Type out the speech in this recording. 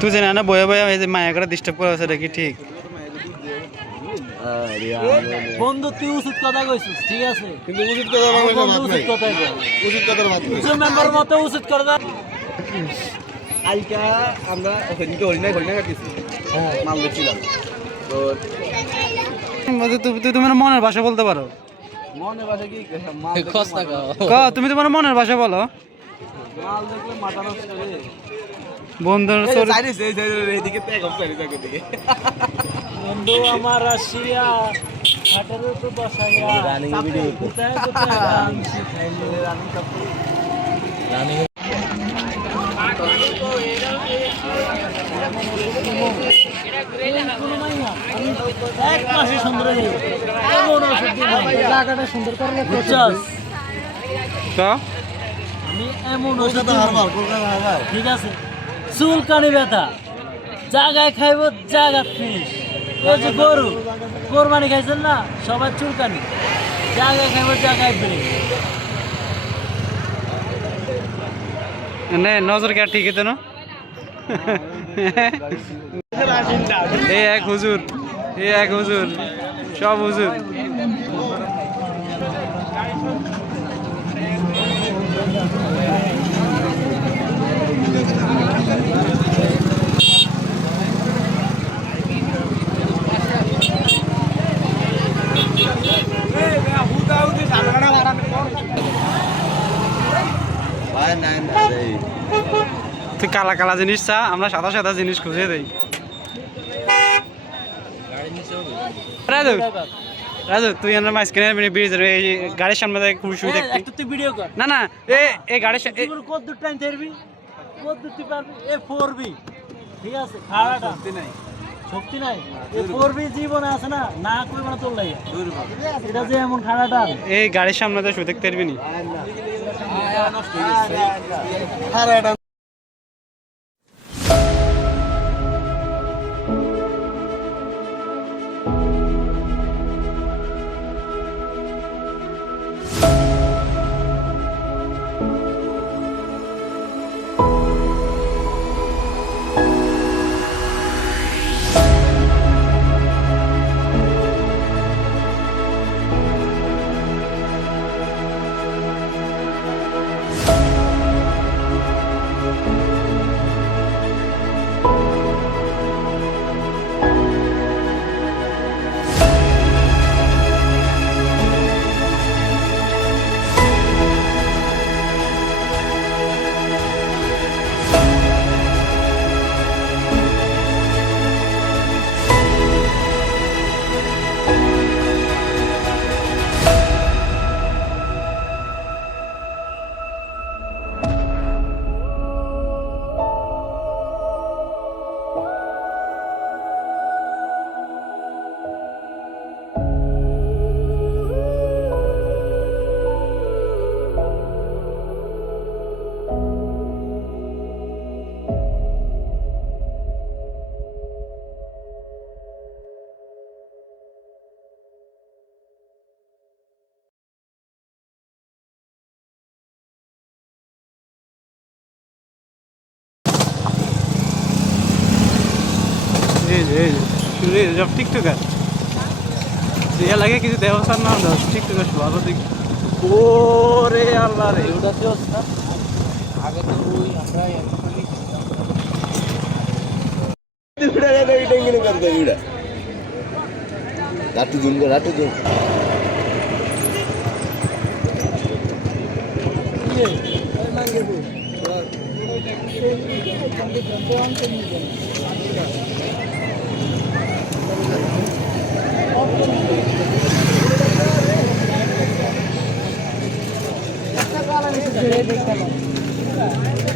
খুঁজে না না বয়ে বয়ে এই যে মায়া করে ডিস্টার্ব করা আছে এটা কি ঠিক বন্ধু তুই উচিত কথা কইছিস ঠিক আছে? কিন্তু উচিত কথা উচিত উচিত মেম্বার মতো উচিত আজকা আমরা মাল তো তুমি তুমি তোমার মনের ভাষা বলতে পারো? মনে বাসে কি। ক তুমি তোমার মনের ভাষা বলো। বন্ধুর। বন্ধু আমার রাশিয়া হাটের তো রানিং এক মাসে সুন্দর দিব, জায়গাটা সুন্দর বুঝছস? আমি এমন ওষুধ ঠিক আছে। চুলকানি ব্যথা। জায়গায় খাইব জায়গা ফিনিশ ওই যে গরু কোরবানি খাইছেন না? সবার চুলকানি। জায়গায় খাইব জায়গায় ব্রেক নে নজর কে ঠিক না? এই এক হুজুর এই এক হুজুর সব হুজুর। কালা কালা জিনিস চা আমরা সাদা সাদা জিনিস খুঁজে দেই। রাজু রাজু তুই আমার মানে ব্রিজের এই গাড়ির সামনে থেকে খুব সুবিধা একটু তুই ভিডিও কর। না না এ এই গাড়ির সা- এ- জীবন কত দূর টাইম থাকবি কত দূর তুই পারবি? এ ফোর বি ঠিক আছে খাড়াটা শক্তি নাই। এ ফোর বি জীবনে আছে না না কই মানে তোর লাগে। এটা যে এমন খাড়াটা এই গাড়ির সামনে তো শুয়ে দেখতে পারবি নি। যে এই যে যে, সব টিকটকার। ইয়া লাগে কিছু দেওয়া না টিকটকার ভালো দিক ওরে আল্লাহ রে। ওটা তো আগে তো ওই আমরা রাটু জুম রাটু জুম 出てきたの。